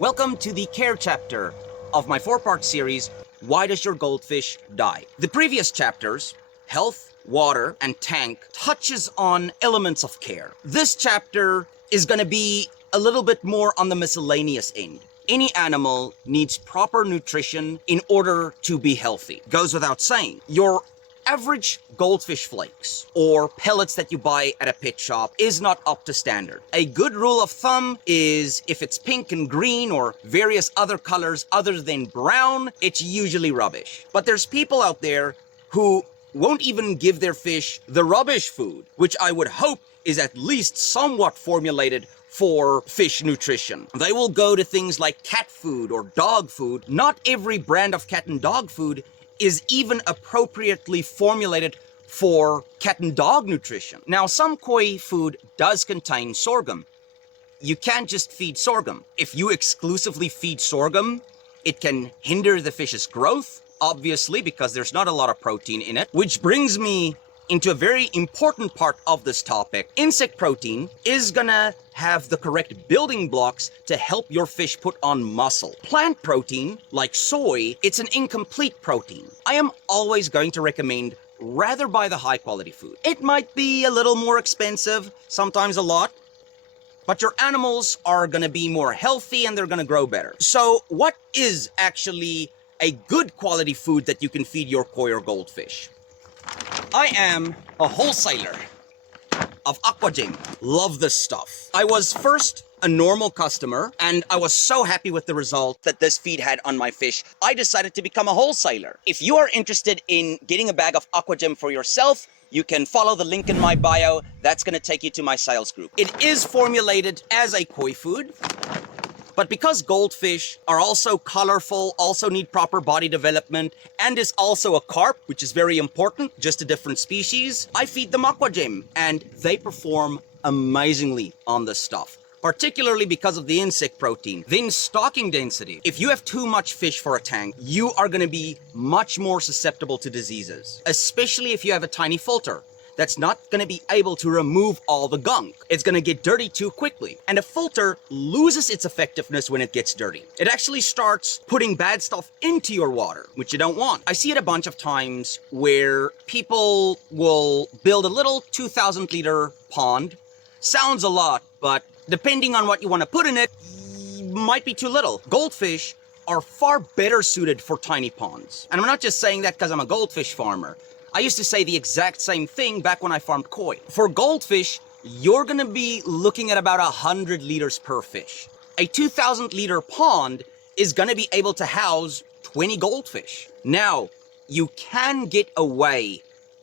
Welcome to the care chapter of my four-part series, Why Does Your Goldfish Die? The previous chapters, health, water, and tank, touches on elements of care. This chapter is going to be a little bit more on the miscellaneous end. Any animal needs proper nutrition in order to be healthy. Goes without saying. Your average goldfish flakes or pellets that you buy at a pet shop is not up to standard. A good rule of thumb is if it's pink and green or various other colors other than brown, it's usually rubbish. But there's people out there who won't even give their fish the rubbish food, which I would hope is at least somewhat formulated for fish nutrition. They will go to things like cat food or dog food. Not every brand of cat and dog food is even appropriately formulated for cat and dog nutrition. Now, some koi food does contain sorghum. You can't just feed sorghum. If you exclusively feed sorghum, it can hinder the fish's growth, obviously, because there's not a lot of protein in it, which brings me into a very important part of this topic. Insect protein is gonna have the correct building blocks to help your fish put on muscle. Plant protein, like soy, it's an incomplete protein. I am always going to recommend rather buy the high quality food. It might be a little more expensive, sometimes a lot, but your animals are gonna be more healthy and they're gonna grow better. So what is actually a good quality food that you can feed your koi or goldfish? I am a wholesaler of aquagym. Love this stuff. I was first a normal customer and I was so happy with the result that this feed had on my fish, I decided to become a wholesaler. If you are interested in getting a bag of aquagym for yourself, you can follow the link in my bio. That's going to take you to my sales group. It is formulated as a koi food, but because goldfish are also colorful, also need proper body development, and is also a carp, which is very important, just a different species, I feed them aquagym, and they perform amazingly on this stuff, particularly because of the insect protein. Then stocking density. If you have too much fish for a tank, you are going to be much more susceptible to diseases, especially if you have a tiny filter that's not going to be able to remove all the gunk. It's going to get dirty too quickly. And a filter loses its effectiveness when it gets dirty. It actually starts putting bad stuff into your water, which you don't want. I see it a bunch of times where people will build a little 2,000 liter pond. Sounds a lot, but depending on what you want to put in it, might be too little. Goldfish are far better suited for tiny ponds. And I'm not just saying that because I'm a goldfish farmer. I used to say the exact same thing back when I farmed koi. For goldfish, you're gonna be looking at about 100 liters per fish. A 2,000 liter pond is gonna be able to house 20 goldfish. Now, you can get away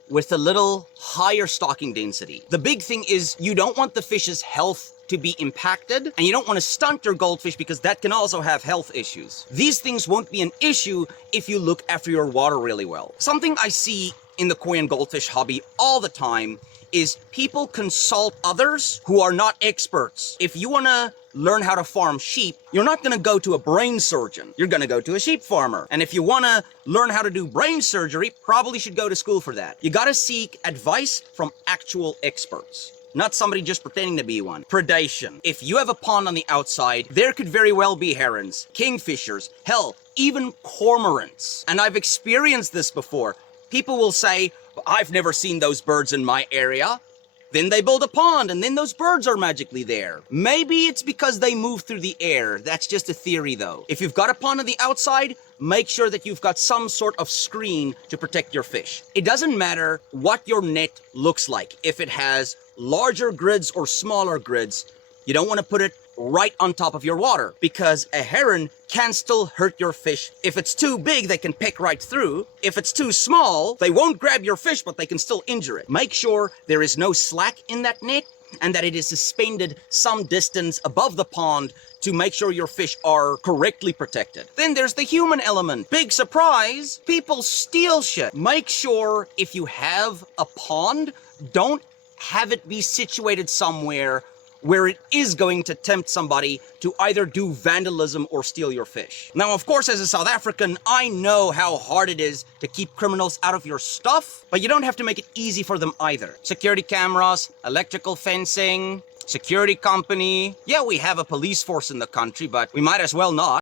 with a little higher stocking density. The big thing is you don't want the fish's health to be impacted, and you don't want to stunt your goldfish because that can also have health issues. These things won't be an issue if you look after your water really well. Something I see in the koi and goldfish hobby all the time is people consult others who are not experts. If you want to learn how to farm sheep, you're not going to go to a brain surgeon. You're going to go to a sheep farmer. And if you want to learn how to do brain surgery, probably should go to school for that. You got to seek advice from actual experts, not somebody just pretending to be one. Predation. If you have a pond on the outside, there could very well be herons, kingfishers, hell, even cormorants. And I've experienced this before. People will say, I've never seen those birds in my area. Then they build a pond and then those birds are magically there. Maybe it's because they move through the air. That's just a theory though. If you've got a pond on the outside, make sure that you've got some sort of screen to protect your fish. It doesn't matter what your net looks like. If it has larger grids or smaller grids, you don't want to put it right on top of your water because a heron can still hurt your fish. If it's too big, they can peck right through. If it's too small, they won't grab your fish, but they can still injure it. Make sure there is no slack in that net and that it is suspended some distance above the pond to make sure your fish are correctly protected. Then there's the human element. Big surprise, people steal shit. Make sure if you have a pond, don't have it be situated somewhere where it is going to tempt somebody to either do vandalism or steal your fish. Now, of course, as a South African, I know how hard it is to keep criminals out of your stuff, but you don't have to make it easy for them either. Security cameras, electrical fencing, Security company. Yeah, we have a police force in the country, but we might as well not.